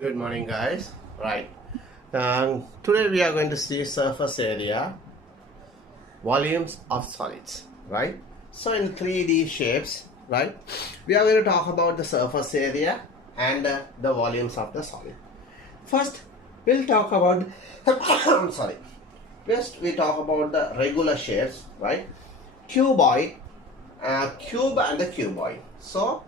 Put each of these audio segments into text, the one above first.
Good morning, guys. Right. Today we are going to see surface area, volumes of solids. Right. So in 3D shapes, right, we are going to talk about the surface area and the volumes of the solid. First, we'll talk about. I'm sorry. First, we talk about the regular shapes, right? Cuboid, cube and the cuboid. So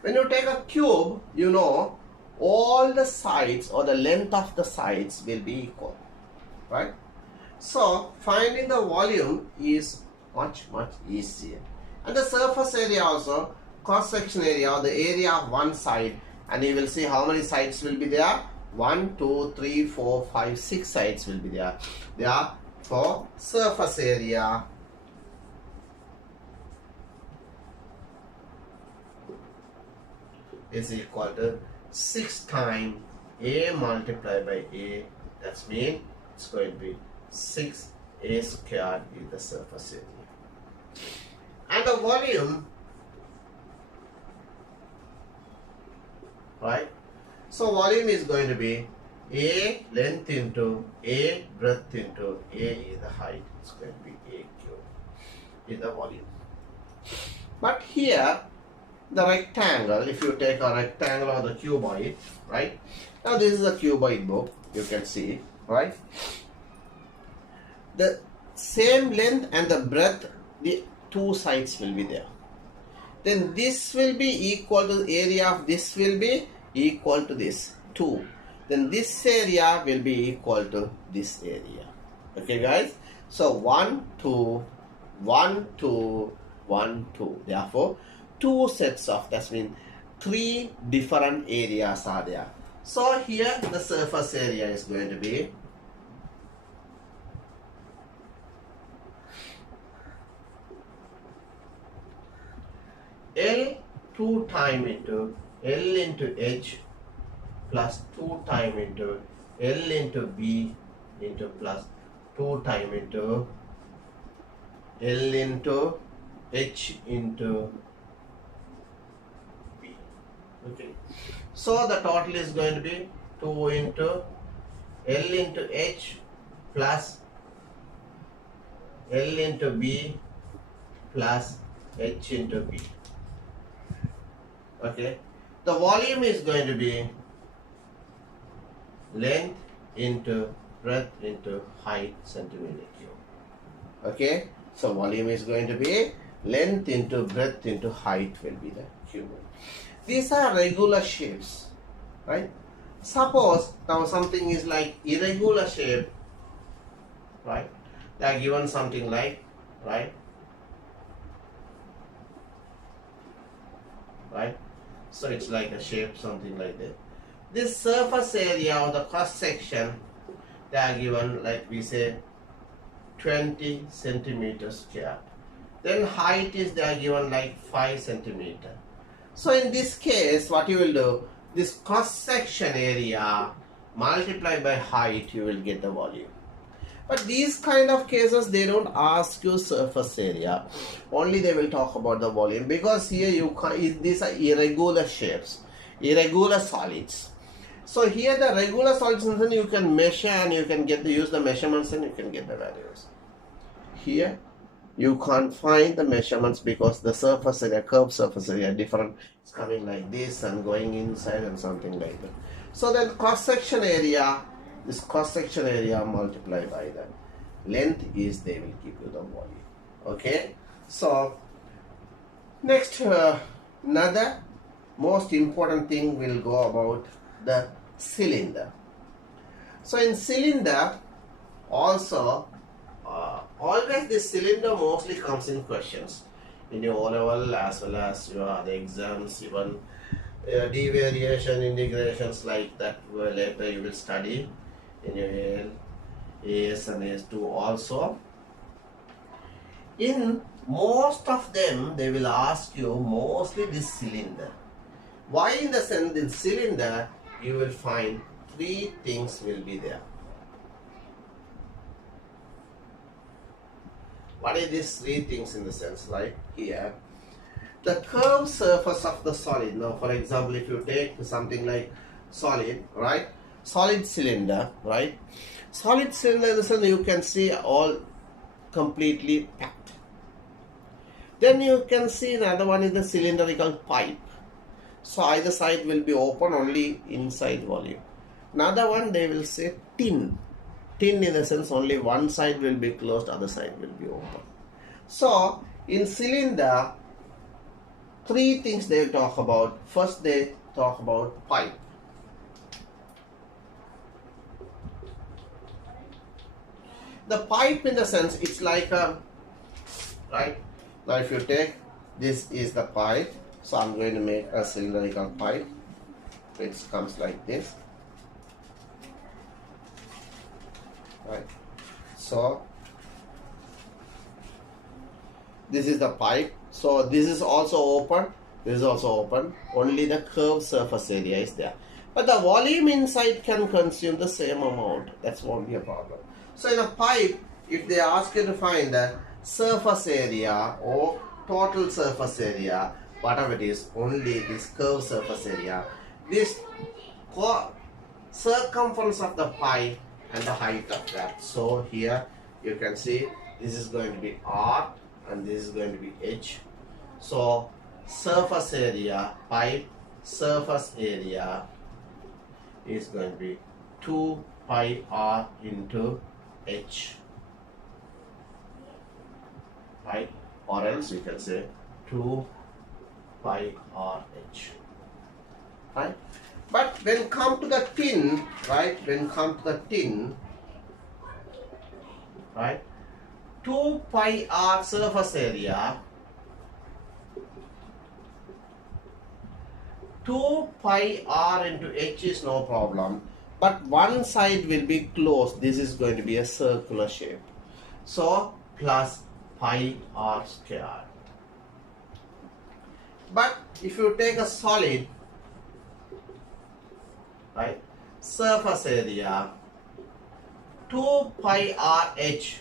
when you take a cube, you know all the sides or the length of the sides will be equal, right? So finding the volume is much easier. And the surface area also, cross section area or the area of one side, and you will see how many sides will be there. 1 2 3 4 5 6 sides will be there. Therefore surface area is equal to 6 times A multiplied by A. That means it's going to be 6A squared is the surface area. And the volume, right? So volume is going to be A length into A breadth into A is the height. It's going to be A cube is the volume. But here the rectangle, if you take a rectangle or the cuboid, right? Now this is a cuboid book, you can see, right? The same length and the breadth, the two sides will be there. Then this will be equal to the area of this will be equal to this 2. Then this area will be equal to this area. Okay, guys? So 1 2 1 2 1 2. Therefore, two sets of, that means 3 different areas are there. So here the surface area is going to be L 2 time into L into H plus 2 time into L into B into plus 2 time into L into H into B. Okay. So the total is going to be 2 into L into H plus L into B plus H into B. Okay. The volume is going to be length into breadth into height centimeter cube. Okay. So volume is going to be length into breadth into height will be the cube. These are regular shapes, right? Suppose now something is like irregular shape, right? They are given something like, right? So it's like a shape, something like that. This surface area or the cross section, they are given like we say 20 centimeters square. Then height is they are given like 5 centimeter. So in this case, what you will do, this cross section area multiplied by height, you will get the volume. But these kind of cases, they don't ask you surface area. Only they will talk about the volume, because here you can, these are irregular shapes, irregular solids. So here the regular solids, then you can measure and you can get use the measurements and you can get the values. Here you can't find the measurements because the surface area, curved surface area different. It's coming like this and going inside and something like that. So then cross section area, this cross section area multiplied by the length is, they will give you the volume. Okay. So next, another most important thing will go about the cylinder. So in cylinder also, always this cylinder mostly comes in questions in your O-level as well as your other exams, even devariation, integrations like that, where later you will study in your AS and AS2 also. In most of them, they will ask you mostly this cylinder. Why? In the sense, in cylinder, you will find 3 things will be there. What are these 3 things in the sense? Like here, the curved surface of the solid. Now, for example, if you take something like solid, right? Solid cylinder, right? Solid cylinder in the sense you can see all completely packed. Then you can see another one is the cylindrical pipe. So either side will be open, only inside volume. Another one they will say tin. Tin in the sense only one side will be closed, other side will be open. So in cylinder, three things they will talk about. First they talk about pipe. The pipe in the sense it's like a, right? Now if you take, this is the pipe. So I'm going to make a cylindrical pipe. It comes like this. Right. So this is the pipe. So this is also open. This is also open. Only the curved surface area is there. But the volume inside can consume the same amount. That's won't be a problem. So in a pipe, if they ask you to find the surface area or total surface area, whatever it is, only this curved surface area, this circumference of the pipe and the height of that. So here you can see this is going to be R and this is going to be H. So surface area, pipe surface area is going to be 2 pi R into H, right? Or else you can say 2 pi R H, right? But when come to the tin, right? When come to the tin, right? 2 pi R surface area, 2 pi R into H is no problem, but one side will be closed. This is going to be a circular shape. So plus pi R squared. But if you take a solid, right, surface area, 2 pi R H,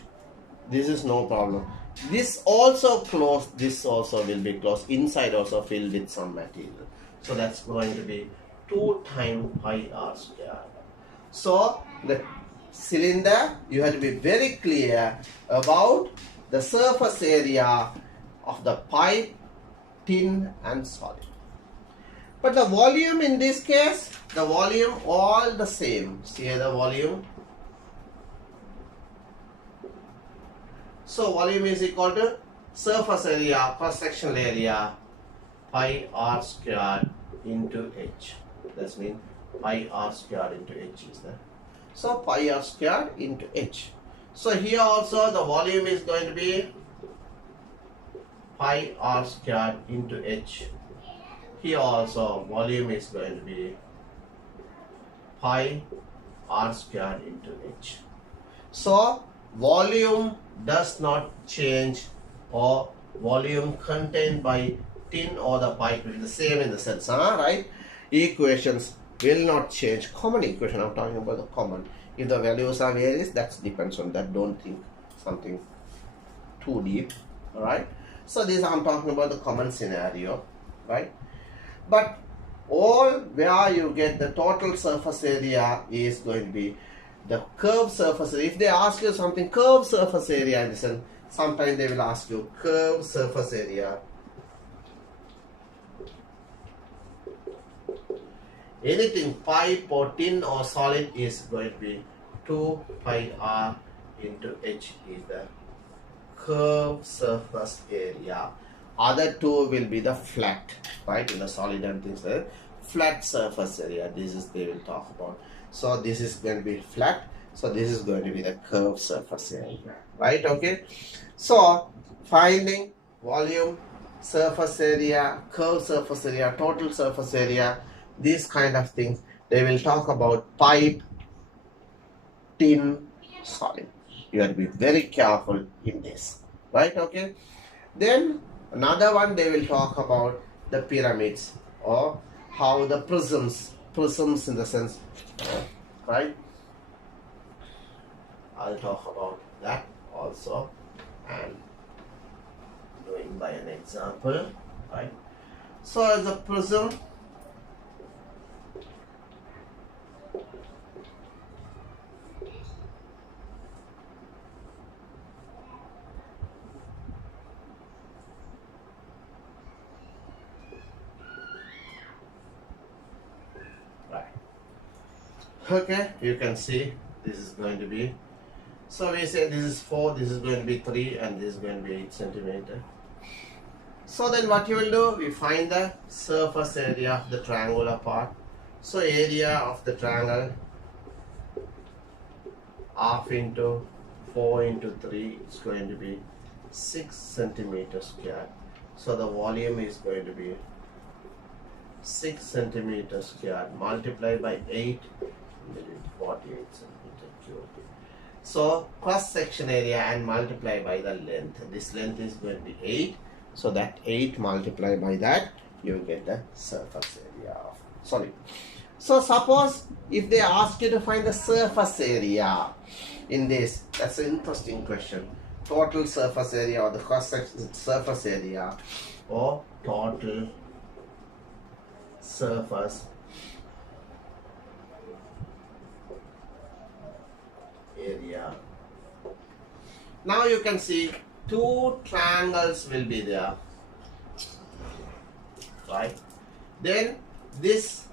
this is no problem. This also closed, this also will be closed. Inside also filled with some material. So that's going to be 2 times pi R squared. So the cylinder, you have to be very clear about the surface area of the pipe, tin and solid. But the volume in this case, the volume all the same. See the volume. So volume is equal to surface area, cross-sectional area, pi R squared into H. That means pi R squared into H is there. So pi R squared into H. So here also the volume is going to be pi R squared into H. Here also volume is going to be pi R squared into H. So volume does not change, or volume contained by tin or the pipe will be the same in the sense, right? Equations will not change. Common equation, I'm talking about the common. If the values are varies, that depends on that. Don't think something too deep, alright? So this I'm talking about the common scenario, right? But all where you get the total surface area is going to be the curved surface area. If they ask you something curved surface area, listen, sometimes they will ask you curved surface area. Anything pipe or tin or solid is going to be 2 pi R into H is the curved surface area. Other two will be the flat, right? In the solid and things like that. Flat surface area, this is they will talk about. So this is going to be flat. So this is going to be the curved surface area, right? Okay. So finding volume, surface area, curved surface area, total surface area, these kind of things, they will talk about pipe, tin, solid. You have to be very careful in this, right? Okay. Then another one, they will talk about the pyramids, or how the prisms in the sense, right? I'll talk about that also, and doing by an example, right? So as a prism, Okay, you can see this is going to be, so we say this is 4, this is going to be 3, and this is going to be 8 centimeter. So then what you will do, we find the surface area of the triangular part. So area of the triangle, half into 4 into 3, it's going to be 6 centimeters square. So the volume is going to be 6 centimeters square multiplied by 8, 48 centimeter cube. So cross section area and multiply by the length. This length is going to be 8. So that 8 multiplied by that, you will get the surface area of, sorry. So suppose if they ask you to find the surface area in this, that's an interesting question. Total surface area or the cross section surface area or total surface area. Now you can see 2 triangles will be there, right? Then this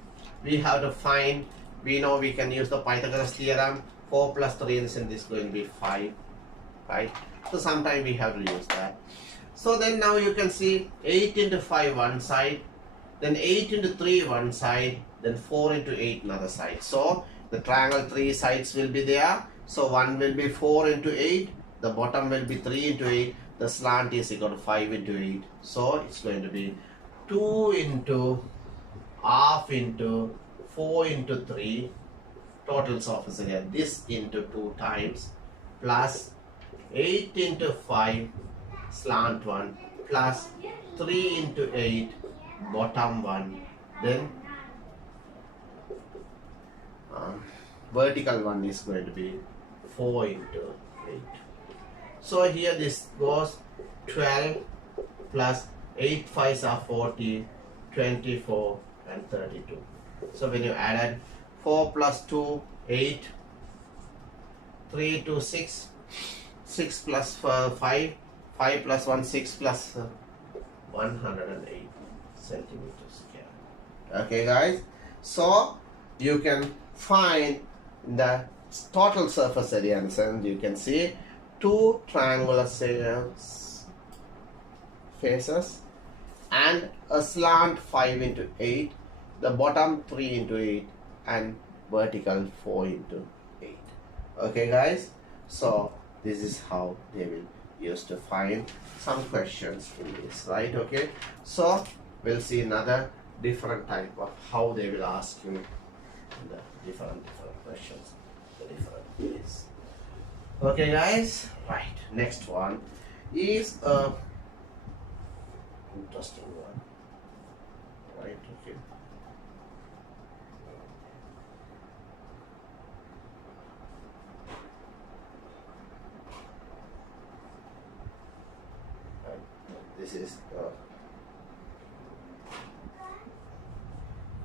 we have to find, we know we can use the Pythagoras theorem. 4 plus 3 and this is going to be 5, right? So sometime we have to use that. So then now you can see 8 into 5 one side, then 8 into 3 one side, then 4 into 8 another side. So the triangle 3 sides will be there. So one will be 4 into 8, the bottom will be 3 into 8, the slant is equal to 5 into 8. So it's going to be 2 into half into 4 into 3 total surface area, this into 2 times, plus 8 into 5 slant 1, plus 3 into 8 bottom 1, then vertical one is going to be 4 into 8. So here this goes 12 plus 8 5s are 40, 24 and 32. So when you added 4 plus 2, 8, 3 to 6, 6 plus 5, 5 plus 1, 6 plus 108 centimeters square. Okay guys, so you can find the total surface area, and you can see 2 triangular faces and a slant 5 into 8, the bottom 3 into 8 and vertical 4 into 8. Okay guys, so this is how they will use to find some questions in this, right? Okay, so we'll see another different type of how they will ask you the different questions, the different ways. Okay guys, right, next one is a interesting one, right? Okay, this is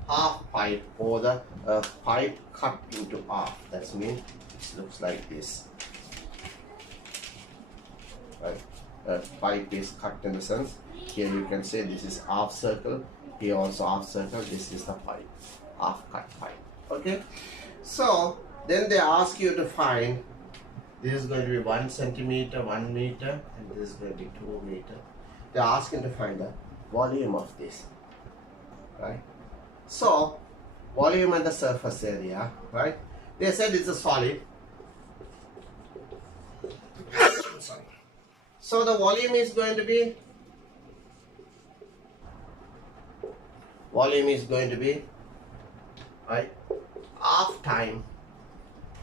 half pipe or the pipe cut into half. That means it looks like this, right? Pipe is cut in the sense, here you can say this is half circle, here also half circle, this is the pipe, half cut pipe. Okay, so then they ask you to find, this is going to be 1 centimeter, 1 meter, and this is going to be 2 meter. They're asking to find the volume of this, right? So volume and the surface area, right? They said it's a solid. Sorry. So the volume is going to be, right, half time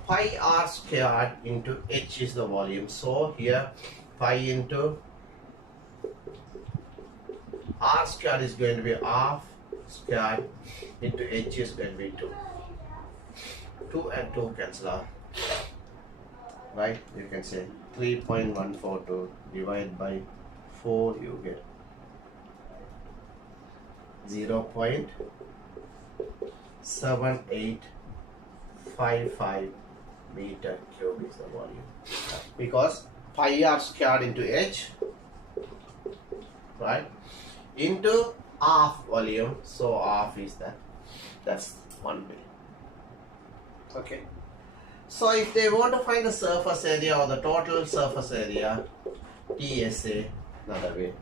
pi r squared into h is the volume. So here pi into r squared is going to be half squared into h is going to be 2. 2 and 2 cancel out, right? You can say 3.142 divided by 4, you get 0.7855 meter cube is the volume, because pi r squared into h, right, into half volume, so half is that's 1 million. Okay. So if they want to find the surface area or the total surface area, TSA, another way,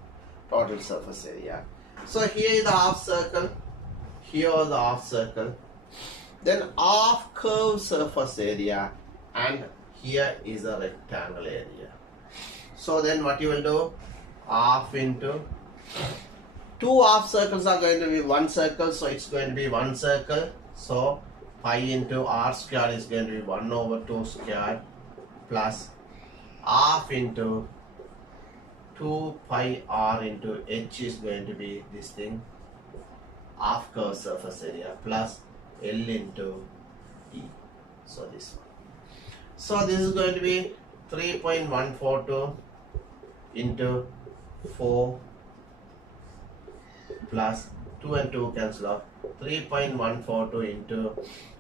total surface area. So here is the half circle, here the half circle, then half curved surface area, and here is a rectangle area. So then what you will do, half into, two half circles are going to be one circle, so it's going to be one circle. So pi into r square is going to be 1 over 2 square plus half into 2 pi r into h is going to be this thing, half curved surface area, plus L into D. So this one. So this is going to be 3.142 into 4 plus 2 and 2 cancel off. 3.142 into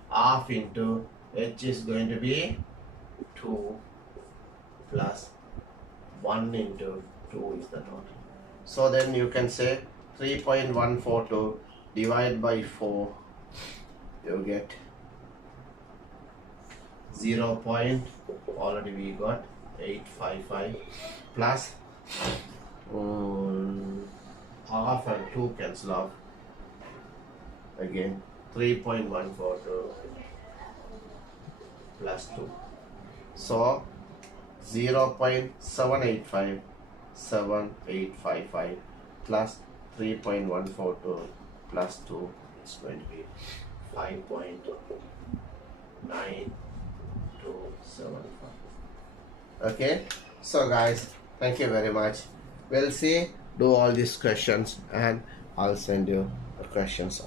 half into h is going to be 2 plus 1 into 2 is the total. So then you can say 3.142 divided by 4, you get 0. Already we got 855 plus half and 2 cancel off. Again 3.142 plus 2. So 0.785 7855 plus 3.142 plus 2, it's going to be 5.9275. Okay, so guys, thank you very much. We'll see, do all these questions, and I'll send you the questions.